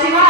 Pode ir.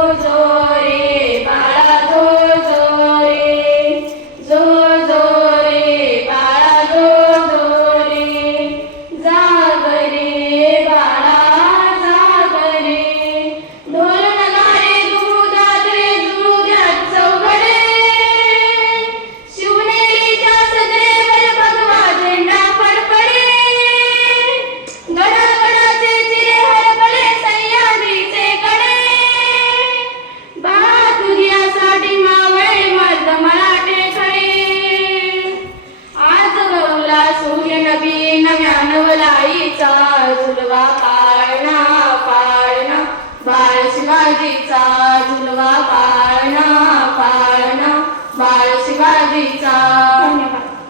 मी नव्या नवलाईचा झुलवा पाळणा पाळणा. बाळ शिवाजीचा झुलवा पाळणा पाळणा. बाळ शिवाजीचा